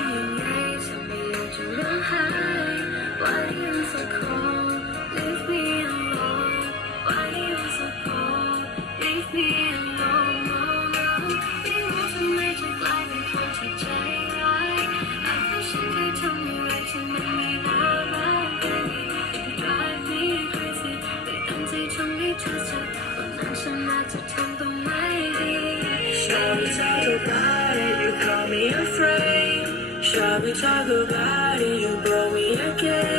ำยังไงฉันไม่อยากจะร้องไห้ Why you so cold Leave me alone Why you so cold Leave me alone no no ไม่รู้ทำไมจะกลายเป็นคนที่ใจร้าย I wish ฉันเคยทำอะไรที่มันไม่น่ารัก Baby you drive me crazy แต่ตั้งใจทำให้เธอเจ็บวันนั้นฉันน่าจะทำตัวไม่ดี Shall we talk about it? You call me afraid. Shall we talk about it? You broke me again.